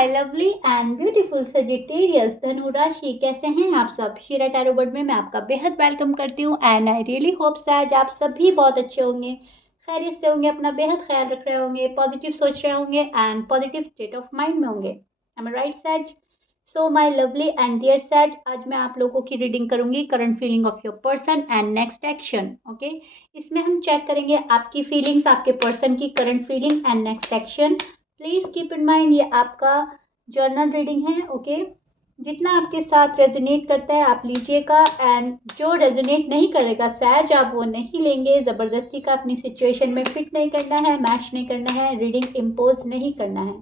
My lovely and beautiful Sagittarius धनु राशि, कैसे हैं आप सब। शीरा टैरो वर्ड में मैं आपका बेहद वेलकम करती हूँ एंड आई रियली होप आज आप सभी बहुत अच्छे होंगे, खैरियत से होंगे, अपना बेहद ख्याल रख रहे होंगे, पॉजिटिव सोच रहे होंगे and positive state of mind में होंगे। I am right sages? So my lovely and dear sages, आज मैं आप लोगों की रीडिंग करूंगी current feeling of your person and next action. Okay, इसमें हम चेक करेंगे आपकी फीलिंग्स, आपके पर्सन की current feeling and next action. Please keep in mind ये आपका जर्नल रीडिंग है। ओके, जितना आपके साथ रेजोनेट करता है आप लीजिएगा एंड जो रेजोनेट नहीं करेगा सैज आप वो नहीं लेंगे। जबरदस्ती का अपनी सिचुएशन में फिट नहीं करना है, मैच नहीं करना है, रीडिंग इम्पोज नहीं करना है।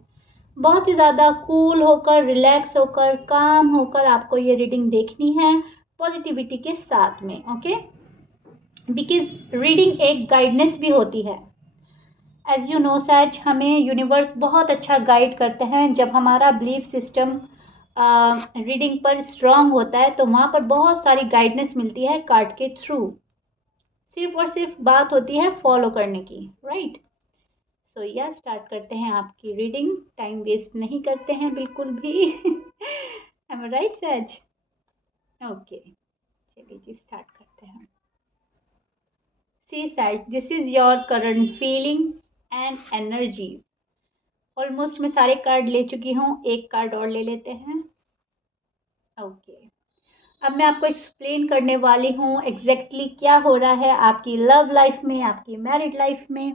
बहुत ही ज़्यादा कूल होकर, रिलैक्स होकर, काम होकर आपको ये रीडिंग देखनी है पॉजिटिविटी के साथ में। ओके, बिकॉज रीडिंग एक गाइडनेस भी होती है। एज यू नो सैज, हमें यूनिवर्स बहुत अच्छा गाइड करते हैं जब हमारा बिलीफ सिस्टम रीडिंग पर स्ट्रांग होता है, तो वहाँ पर बहुत सारी गाइडनेस मिलती है कार्ड के थ्रू। सिर्फ और सिर्फ बात होती है फॉलो करने की, राइट। सो या स्टार्ट करते हैं आपकी रीडिंग, टाइम वेस्ट नहीं करते हैं बिल्कुल भी। एम आई राइट सैज? ओके, चलिए जी स्टार्ट करते हैं। सी सैज, this is your current feeling and energy. Almost मैं सारे कार्ड ले चुकी हूँ, एक कार्ड और ले लेते हैं। ओके, अब मैं आपको एक्सप्लेन करने वाली हूँ एग्जैक्टली क्या हो रहा है आपकी लव लाइफ में, आपकी मैरिड लाइफ में,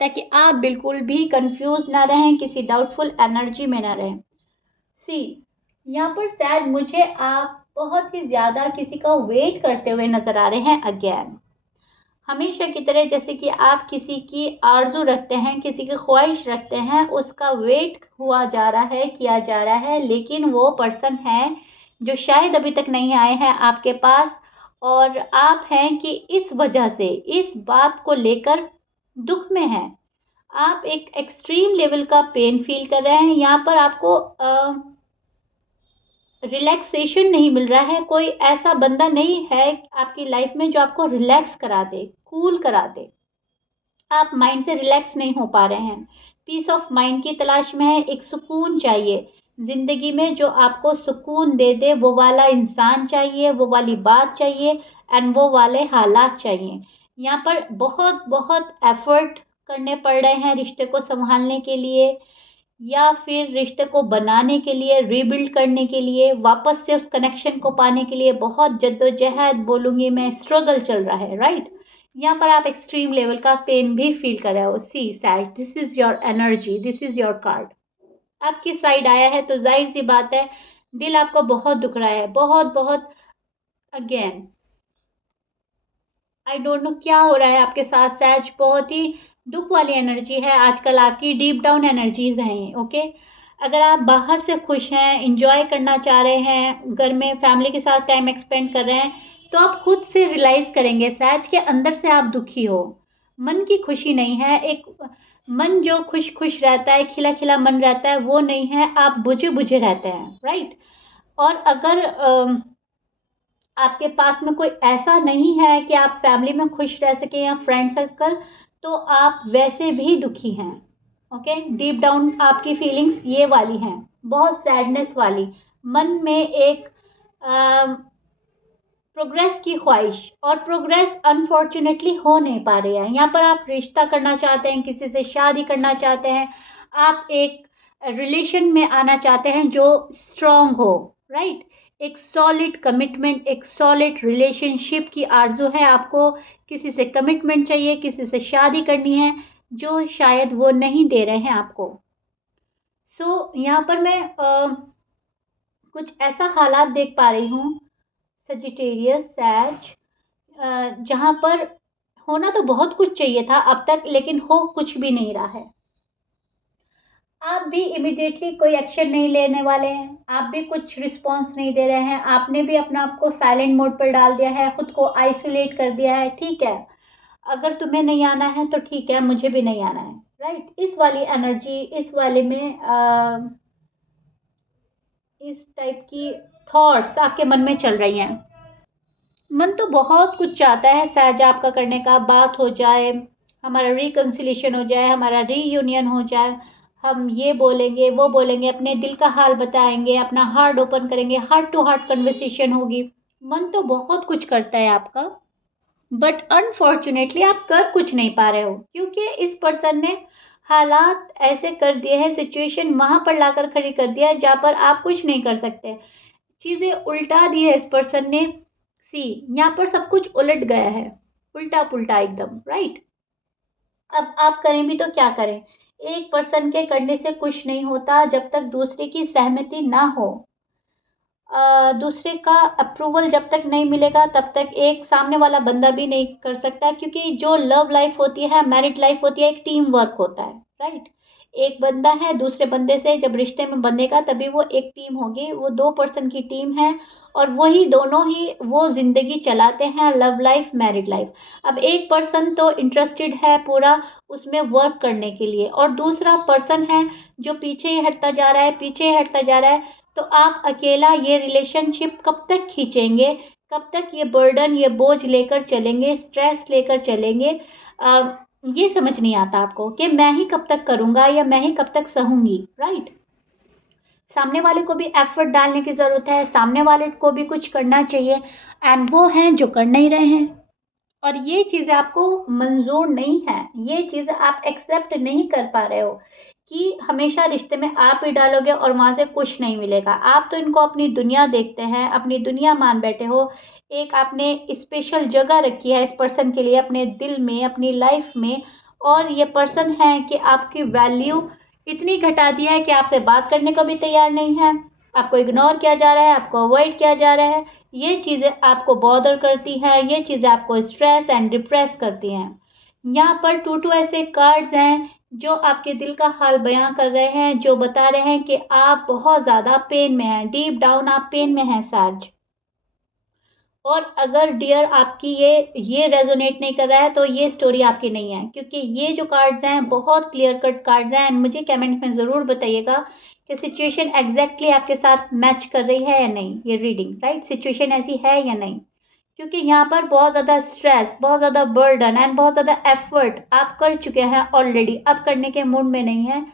ताकि आप बिल्कुल भी कंफ्यूज ना रहें, किसी डाउटफुल एनर्जी में ना रहें। सी, यहाँ पर शायद मुझे आप बहुत ही ज़्यादा किसी का वेट करते हुए नजर आ रहे हैं अगेन। हमेशा की तरह जैसे कि आप किसी की आरजू रखते हैं, किसी की ख्वाहिश रखते हैं, उसका वेट हुआ जा रहा है, किया जा रहा है, लेकिन वो पर्सन है जो शायद अभी तक नहीं आए हैं आपके पास, और आप हैं कि इस वजह से, इस बात को लेकर दुख में हैं। आप एक एक्सट्रीम लेवल का पेन फील कर रहे हैं। यहाँ पर आपको रिलैक्सेशन नहीं मिल रहा है। कोई ऐसा बंदा नहीं है आपकी लाइफ में जो आपको रिलैक्स करा दे, कूल करा दे। आप माइंड से रिलैक्स नहीं हो पा रहे हैं, पीस ऑफ माइंड की तलाश में है। एक सुकून चाहिए जिंदगी में, जो आपको सुकून दे दे, वो वाला इंसान चाहिए, वो वाली बात चाहिए एंड वो वाले हालात चाहिए। यहाँ पर बहुत बहुत एफर्ट करने पड़ रहे हैं रिश्ते को संभालने के लिए, या फिर रिश्ते को बनाने के लिए, रीबिल्ड करने के लिए, वापस से उस कनेक्शन को पाने के लिए बहुत जद्दोजहद बोलूंगी मैं, स्ट्रगल चल रहा है, राइट। यहाँ पर आप एक्सट्रीम लेवल का पेन भी फील कर रहे हो। सी सैज, this is your energy, this is your card. आपकी साइड आया है तो जाहिर सी बात है दिल आपका बहुत दुख रहा है, बहुत बहुत। अगेन आई डोंट नो क्या हो रहा है आपके साथ सैज, बहुत ही दुख वाली एनर्जी है आजकल आपकी, डीप डाउन एनर्जीज हैं। ओके, अगर आप बाहर से खुश हैं, इंजॉय करना चाह रहे हैं, घर में फैमिली के साथ टाइम एक्सपेंड कर रहे हैं, तो आप खुद से रियलाइज करेंगे सैज के अंदर से आप दुखी हो। मन की खुशी नहीं है। एक मन जो खुश खुश रहता है, खिला खिला मन रहता है, वो नहीं है। आप बुझे बुझे रहते हैं, राइट। और अगर आपके पास में कोई ऐसा नहीं है कि आप फैमिली में खुश रह सके या फ्रेंड सर्कल, तो आप वैसे भी दुखी हैं। ओके, डीप डाउन आपकी फीलिंग्स ये वाली हैं, बहुत सैडनेस वाली, मन में एक प्रोग्रेस की ख्वाहिश, और प्रोग्रेस अनफॉर्चुनेटली हो नहीं पा रही है। यहाँ पर आप रिश्ता करना चाहते हैं, किसी से शादी करना चाहते हैं, आप एक रिलेशन में आना चाहते हैं जो स्ट्रांग हो, राइट। एक सॉलिड कमिटमेंट, एक सॉलिड रिलेशनशिप की आरजू है आपको, किसी से कमिटमेंट चाहिए, किसी से शादी करनी है, जो शायद वो नहीं दे रहे हैं आपको। सो यहाँ पर मैं कुछ ऐसा हालात देख पा रही हूँ सजिटेरियस सैज, जहाँ पर होना तो बहुत कुछ चाहिए था अब तक, लेकिन हो कुछ भी नहीं रहा है। आप भी इमिडिएटली कोई एक्शन नहीं लेने वाले हैं, आप भी कुछ रिस्पॉन्स नहीं दे रहे हैं, आपने भी अपना आपको साइलेंट मोड पर डाल दिया है, खुद को आइसोलेट कर दिया है। ठीक है, अगर तुम्हें नहीं आना है तो ठीक है, मुझे भी नहीं आना है, राइट। इस वाली एनर्जी, इस वाले में इस टाइप की थॉट्स आपके मन में चल रही हैं। मन तो बहुत कुछ चाहता है सहज आपका करने का, बात हो जाए, हमारा रिकंसिलेशन हो जाए, हमारा रीयूनियन हो जाए, हम ये बोलेंगे, वो बोलेंगे, अपने दिल का हाल बताएँगे, अपना हार्ट ओपन करेंगे, हार्ट टू हार्ट कन्वर्सेशन होगी। मन तो बहुत कुछ करता है आपका, बट अनफॉर्च्यूनेटली आप कर कुछ नहीं पा रहे हो, क्योंकि इस पर्सन ने हालात ऐसे कर दिए हैं, सिचुएशन वहाँ पर लाकर खड़ी कर दिया है जहाँ पर आप कुछ नहीं कर सकते। चीज़ें उल्टा दी है इस पर्सन ने। यहाँ पर सब कुछ उलट गया है, उल्टा-पुल्टा एकदम, राइट? अब आप करें भी तो क्या करें? एक पर्सन के करने से कुछ नहीं होता जब तक दूसरे की सहमति ना हो। दूसरे का अप्रूवल जब तक नहीं मिलेगा तब तक एक सामने वाला बंदा भी नहीं कर सकता, क्योंकि जो लव लाइफ होती है, मैरिड लाइफ होती है, एक टीम वर्क होता है, राइट? एक बंदा है दूसरे बंदे से जब रिश्ते में बंधेगा तभी वो एक टीम होगी, वो दो पर्सन की टीम है, और वही दोनों ही वो जिंदगी चलाते हैं, लव लाइफ, मैरिड लाइफ। अब एक पर्सन तो इंटरेस्टेड है पूरा उसमें वर्क करने के लिए, और दूसरा पर्सन है जो पीछे ही हटता जा रहा है, पीछे ही हटता जा रहा है। तो आप अकेला ये रिलेशनशिप कब तक खींचेंगे? कब तक ये बर्डन, ये बोझ लेकर चलेंगे, स्ट्रेस लेकर चलेंगे? ये समझ नहीं आता आपको कि मैं ही कब तक करूँगा या मैं ही कब तक सहूँगी, राइट? सामने वाले को भी एफर्ट डालने की ज़रूरत है, सामने वाले को भी कुछ करना चाहिए, एंड वो हैं जो कर नहीं रहे हैं। और ये चीज़ें आपको मंज़ूर नहीं है, ये चीज़ें आप एक्सेप्ट नहीं कर पा रहे हो कि हमेशा रिश्ते में आप ही डालोगे और वहाँ से कुछ नहीं मिलेगा। आप तो इनको अपनी दुनिया देखते हैं, अपनी दुनिया मान बैठे हो। एक आपने स्पेशल जगह रखी है इस पर्सन के लिए अपने दिल में, अपनी लाइफ में, और ये पर्सन है कि आपकी वैल्यू इतनी घटा दी है कि आपसे बात करने को भी तैयार नहीं है। आपको इग्नोर किया जा रहा है, आपको अवॉइड किया जा रहा है। ये चीज़ें आपको बॉदर करती हैं, ये चीज़ें आपको स्ट्रेस एंड डिप्रेस करती हैं। यहाँ पर 2 ऐसे कार्ड्स हैं जो आपके दिल का हाल बयां कर रहे हैं, जो बता रहे हैं कि आप बहुत ज़्यादा पेन में हैं, डीप डाउन आप पेन में हैं साज। और अगर डियर आपकी ये रेजोनेट नहीं कर रहा है तो ये स्टोरी आपकी नहीं है, क्योंकि ये जो कार्ड्स हैं बहुत क्लियर कट कार्ड्स हैं, एंड मुझे कमेंट में ज़रूर बताइएगा कि सिचुएशन एग्जैक्टली आपके साथ मैच कर रही है या नहीं, ये रीडिंग, राइट? सिचुएशन ऐसी है या नहीं? क्योंकि यहाँ पर बहुत ज़्यादा स्ट्रेस, बहुत ज़्यादा बर्डन एंड बहुत ज़्यादा एफर्ट आप कर चुके हैं ऑलरेडी, अब करने के मूड में नहीं है।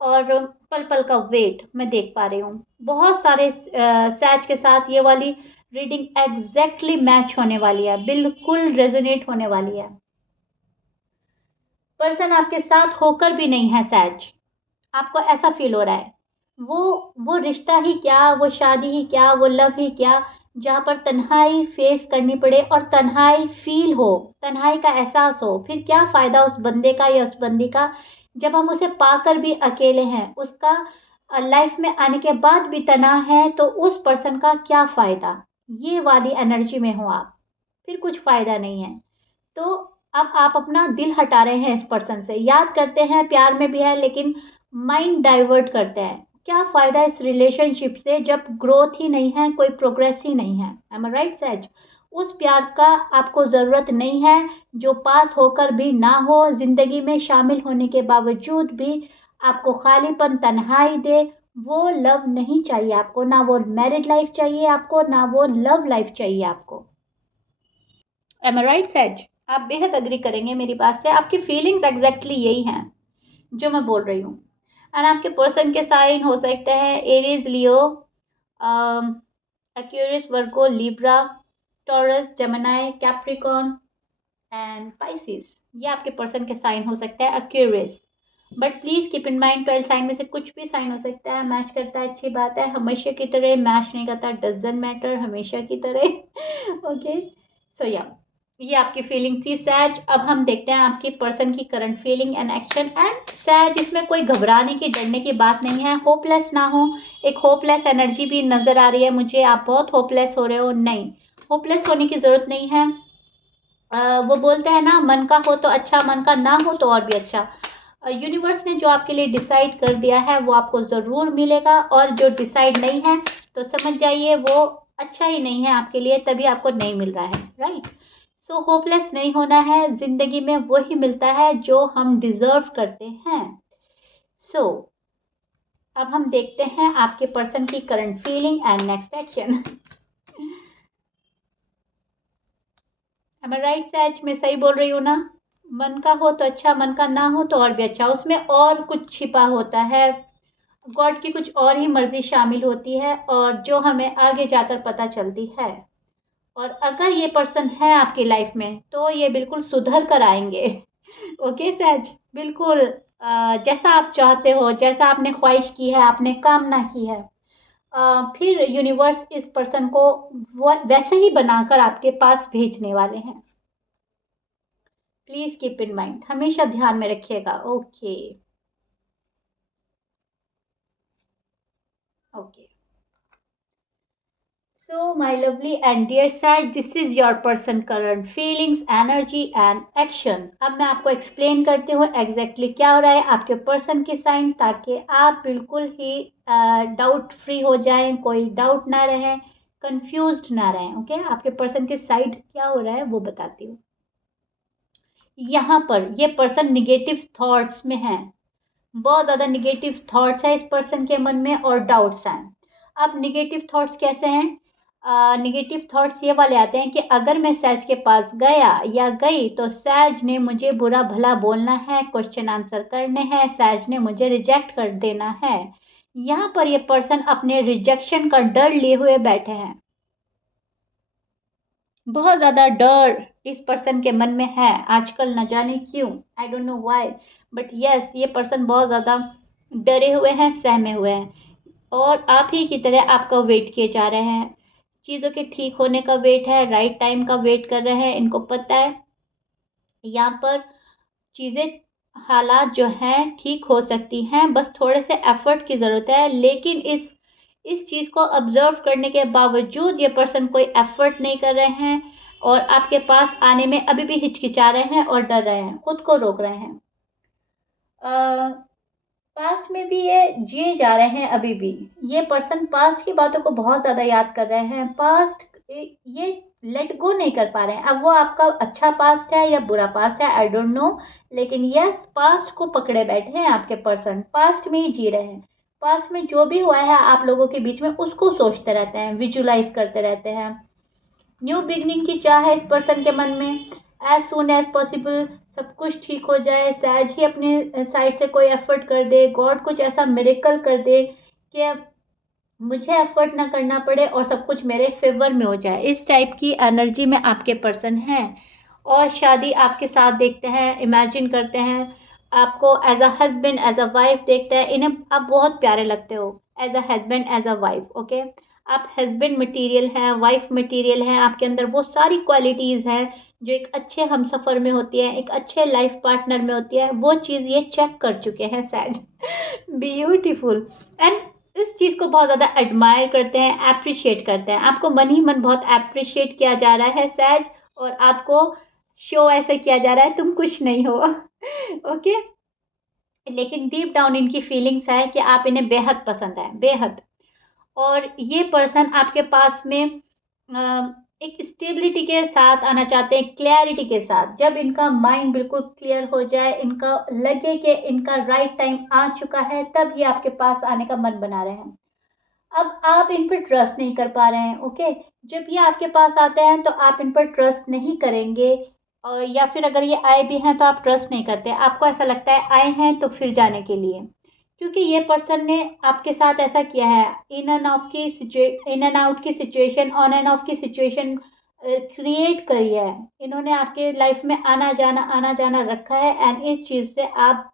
और पल पल का वेट मैं देख पा रही हूँ बहुत सारे सैच के साथ। ये वाली रीडिंग एग्जैक्टली मैच होने वाली है, बिल्कुल रेजोनेट होने वाली है। पर्सन आपके साथ होकर भी नहीं है सैच, आपको ऐसा फील हो रहा है। वो रिश्ता ही क्या, वो शादी ही क्या, वो लव ही क्या, जहाँ पर तन्हाई फेस करनी पड़े और तन्हाई फील हो, तन्हाई का एहसास हो। फिर क्या फ़ायदा उस बंदे का या उस बंदी का जब हम उसे पाकर भी अकेले हैं, उसका लाइफ में आने के बाद भी तनाव है, तो उस पर्सन का क्या फ़ायदा? ये वाली एनर्जी में हो आप, फिर कुछ फ़ायदा नहीं है। तो अब आप अपना दिल हटा रहे हैं इस पर्सन से, याद करते हैं, प्यार में भी है, लेकिन माइंड डाइवर्ट करते हैं। क्या फ़ायदा इस रिलेशनशिप से जब ग्रोथ ही नहीं है, कोई प्रोग्रेस ही नहीं है? एम आई राइट सच? उस प्यार का आपको ज़रूरत नहीं है जो पास होकर भी ना हो, ज़िंदगी में शामिल होने के बावजूद भी आपको खालीपन, तन्हाई दे। वो लव नहीं चाहिए आपको, ना वो मैरिड लाइफ चाहिए आपको, ना वो लव लाइफ चाहिए आपको। एम आई राइट सच? आप बेहद अग्री करेंगे मेरी बात से, आपकी फीलिंग्स एग्जैक्टली यही हैं जो मैं बोल रही हूँ। एंड आपके पर्सन के साइन हो सकते हैं Aries, Leo, Aquarius, Virgo, Libra, Taurus, Gemini, Capricorn and Pisces. ये आपके पर्सन के साइन हो सकते हैं Aquarius. But please keep in mind 12 sign में से कुछ भी साइन हो सकता है, मैच करता है अच्छी बात है, हमेशा की तरह मैच नहीं करता, डजंट मैटर, हमेशा की तरह। ओके, सो या ये आपकी फीलिंग थी सैज। अब हम देखते हैं आपकी पर्सन की current feeling and action. And सैज, इसमें कोई घबराने की, डरने की बात नहीं है, होपलेस ना हो। एक होपलेस एनर्जी भी नजर आ रही है मुझे, आप बहुत होपलेस हो रहे हो, नहीं, होपलेस होने की जरूरत नहीं है। वो बोलते हैं ना, मन का हो तो अच्छा, मन का ना हो तो और भी अच्छा। यूनिवर्स ने जो आपके लिए डिसाइड कर दिया है वो आपको ज़रूर मिलेगा, और जो डिसाइड नहीं है तो समझ जाइए वो अच्छा ही नहीं है आपके लिए, तभी आपको नहीं मिल रहा है, राइट? सो होपलेस नहीं होना है, ज़िंदगी में वही मिलता है जो हम डिज़र्व करते हैं। सो अब हम देखते हैं आपके पर्सन की current feeling and next action. Am I right सच? मैं सही बोल रही हूँ ना? मन का हो तो अच्छा, मन का ना हो तो और भी अच्छा, उसमें और कुछ छिपा होता है, गॉड की कुछ और ही मर्जी शामिल होती है और जो हमें आगे जाकर पता चलती है। और अगर ये पर्सन है आपकी लाइफ में तो ये बिल्कुल सुधर कर आएंगे। ओके सहज, बिल्कुल जैसा आप चाहते हो, जैसा आपने ख्वाहिश की है, आपने कामना की है, फिर यूनिवर्स इस पर्सन को वैसे ही बनाकर आपके पास भेजने वाले हैं। प्लीज कीप इन माइंड, हमेशा ध्यान में रखिएगा। Okay. Okay. So, my lovely and dear side, this is your person current feelings, energy and action. अब मैं आपको एक्सप्लेन करती हूँ एग्जैक्टली क्या हो रहा है आपके पर्सन की साइन, ताकि आप बिल्कुल ही डाउट फ्री हो जाएं, कोई डाउट ना रहे, कंफ्यूज्ड ना रहें। ओके, आपके पर्सन के साइड क्या हो रहा है वो बताती हूँ। यहाँ पर ये पर्सन निगेटिव थॉट्स में है, बहुत ज़्यादा निगेटिव थॉट्स है इस पर्सन के मन में और डाउट्स हैं। अब निगेटिव थॉट्स कैसे हैं? निगेटिव थॉट्स ये वाले आते हैं कि अगर मैं सैज के पास गया या गई तो सैज ने मुझे बुरा भला बोलना है, क्वेश्चन आंसर करने हैं, सैज ने मुझे रिजेक्ट कर देना है। यहाँ पर ये पर्सन अपने रिजेक्शन का डर लिए हुए बैठे हैं, बहुत ज़्यादा डर इस पर्सन के मन में है आजकल, न जाने क्यों, I don't know why, but yes ये पर्सन बहुत ज़्यादा डरे हुए हैं, सहमे हुए हैं और आप ही की तरह आपका वेट किए जा रहे हैं। चीज़ों के ठीक होने का वेट है, राइट टाइम का वेट कर रहे हैं। इनको पता है यहाँ पर चीज़ें, हालात जो हैं ठीक हो सकती हैं, बस थोड़े से एफर्ट की ज़रूरत है। लेकिन इस चीज़ को ऑब्जर्व करने के बावजूद ये पर्सन कोई एफर्ट नहीं कर रहे हैं और आपके पास आने में अभी भी हिचकिचा रहे हैं और डर रहे हैं, खुद को रोक रहे हैं। पास्ट में भी ये जिए जा रहे हैं अभी भी। ये पर्सन पास्ट की बातों को बहुत ज़्यादा याद कर रहे हैं, पास्ट ये लेट गो नहीं कर पा रहे हैं। अब वो आपका अच्छा पास्ट है या बुरा पास्ट है, आई डोंट नो, लेकिन यस पास्ट को पकड़े बैठे हैं आपके पर्सन, पास्ट में ही जी रहे हैं। पास्ट में जो भी हुआ है आप लोगों के बीच में उसको सोचते रहते हैं, विजुलाइज करते रहते हैं। न्यू बिगनिंग की चाह है इस पर्सन के मन में, एज सुन एज पॉसिबल सब कुछ ठीक हो जाए, सहज ही अपने साइड से कोई एफर्ट कर दे, गॉड कुछ ऐसा मिरेकल कर दे कि मुझे एफर्ट ना करना पड़े और सब कुछ मेरे फेवर में हो जाए। इस टाइप की एनर्जी में आपके पर्सन हैं और शादी आपके साथ देखते हैं, इमेजिन करते हैं, आपको as a husband as a wife देखते हैं, इन्हें आप बहुत प्यारे लगते हो as a husband as a wife. Okay, आप हस्बैंड मटेरियल हैं, वाइफ मटेरियल हैं, आपके अंदर वो सारी क्वालिटीज़ हैं जो एक अच्छे हमसफ़र में होती है, एक अच्छे लाइफ पार्टनर में होती है, वो चीज़ ये चेक कर चुके हैं शायद। ब्यूटीफुल। एंड इस चीज़ को बहुत ज़्यादा एडमायर करते हैं, एप्रिशिएट करते हैं, आपको मन ही मन बहुत एप्रिशिएट किया जा रहा है सहज, और आपको शो ऐसे किया जा रहा है तुम कुछ नहीं हो। ओके, लेकिन डीप डाउन इनकी फीलिंग्स है कि आप इन्हें बेहद पसंद है, बेहद। और ये पर्सन आपके पास में एक स्टेबिलिटी के साथ आना चाहते हैं, क्लैरिटी के साथ। जब इनका माइंड बिल्कुल क्लियर हो जाए, इनका लगे कि इनका राइट टाइम आ चुका है, तब ये आपके पास आने का मन बना रहे हैं। अब आप इन पर ट्रस्ट नहीं कर पा रहे हैं। ओके, जब ये आपके पास आते हैं तो आप इन पर ट्रस्ट नहीं करेंगे, और या फिर अगर ये आए भी हैं तो आप ट्रस्ट नहीं करते, आपको ऐसा लगता है आए हैं तो फिर जाने के लिए, क्योंकि ये पर्सन ने आपके साथ ऐसा किया है, इन एंड आउट की सिचुएशन, ऑन एंड ऑफ की सिचुएशन क्रिएट करी है। इन्होंने आपके लाइफ में आना जाना रखा है एंड इस चीज़ से आप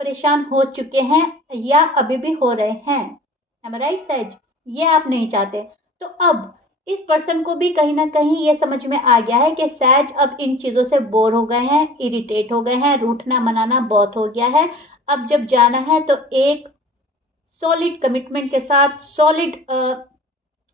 परेशान हो चुके हैं या अभी भी हो रहे हैं। एम आई राइट सैज? ये आप नहीं चाहते। तो अब इस पर्सन को भी कहीं ना कहीं ये समझ में आ गया है कि सैज अब इन चीज़ों से बोर हो गए हैं, इरिटेट हो गए हैं, रूठना मनाना बहुत हो गया है। अब जब जाना है तो एक सॉलिड कमिटमेंट के साथ, सॉलिड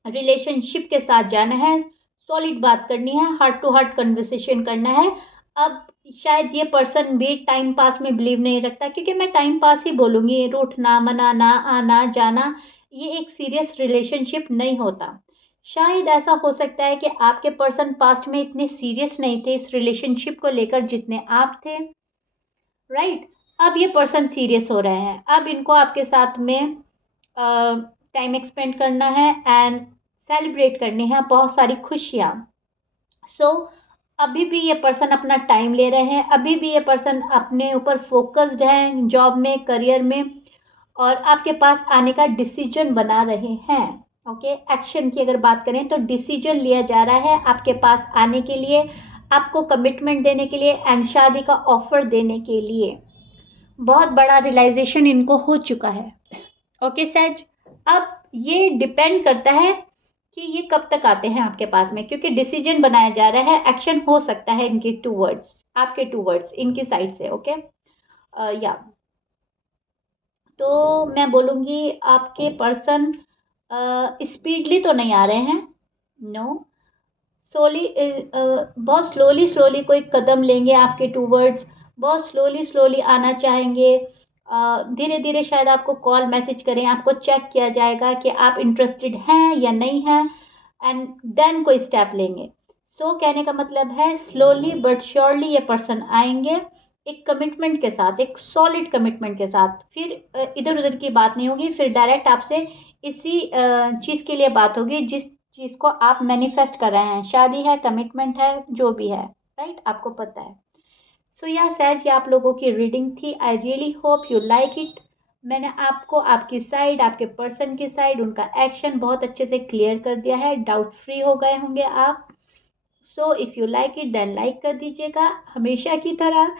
रिलेशनशिप के साथ जाना है, सॉलिड बात करनी है, हार्ट टू हार्ट कन्वर्सेशन करना है। अब शायद ये पर्सन भी टाइम पास में बिलीव नहीं रखता, क्योंकि मैं टाइम पास ही बोलूँगी, रूठना मनाना आना जाना ये एक सीरियस रिलेशनशिप नहीं होता। शायद ऐसा हो सकता है कि आपके पर्सन पास्ट में इतने सीरियस नहीं थे इस रिलेशनशिप को लेकर जितने आप थे, राइट? अब ये पर्सन सीरियस हो रहे हैं, अब इनको आपके साथ में टाइम एक्सपेंड करना है एंड सेलिब्रेट करनी है बहुत सारी खुशियाँ। सो अभी भी ये पर्सन अपना टाइम ले रहे हैं, अभी भी ये पर्सन अपने ऊपर फोकस्ड हैं, जॉब में, करियर में, और आपके पास आने का डिसीजन बना रहे हैं। ओके, एक्शन की अगर बात करें तो डिसीजन लिया जा रहा है आपके पास आने के लिए, आपको कमिटमेंट देने के लिए एंड शादी का ऑफर देने के लिए। बहुत बड़ा रियलाइजेशन इनको हो चुका है। ओके सहज, अब ये डिपेंड करता है कि ये कब तक आते हैं आपके पास में, क्योंकि डिसीजन बनाया जा रहा है, एक्शन हो सकता है इनके टूवर्ड्स, आपके टूवर्ड्स, इनकी साइड से। ओके, या तो मैं बोलूँगी आपके पर्सन स्पीडली तो नहीं आ रहे हैं, नो, स्लोली, बहुत स्लोली स्लोली कोई कदम लेंगे आपके टूवर्ड्स, बहुत स्लोली स्लोली आना चाहेंगे। धीरे धीरे शायद आपको कॉल मैसेज करें, आपको चेक किया जाएगा कि आप इंटरेस्टेड हैं या नहीं हैं, एंड देन कोई स्टेप लेंगे। सो कहने का मतलब है स्लोली बट श्योरली ये पर्सन आएंगे, एक कमिटमेंट के साथ, एक सॉलिड कमिटमेंट के साथ। फिर इधर उधर की बात नहीं होगी, फिर डायरेक्ट आपसे इसी चीज़ के लिए बात होगी जिस चीज़ को आप मैनिफेस्ट कर रहे हैं, शादी है, कमिटमेंट है, जो भी है, राइट, आपको पता है। सो या सहज, ये आप लोगों की रीडिंग थी। I really hope you like it. मैंने आपको आपकी साइड, आपके पर्सन की साइड, उनका एक्शन बहुत अच्छे से क्लियर कर दिया है, डाउट फ्री हो गए होंगे आप। So if you like it then like कर दीजिएगा, हमेशा की तरह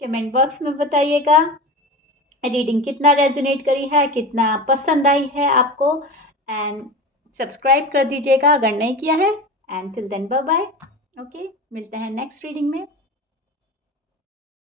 कमेंट बॉक्स में बताइएगा रीडिंग कितना रेजोनेट करी है, कितना पसंद आई है आपको, एंड सब्सक्राइब कर दीजिएगा अगर नहीं किया है। And till then bye bye. Okay, मिलते हैं नेक्स्ट रीडिंग में।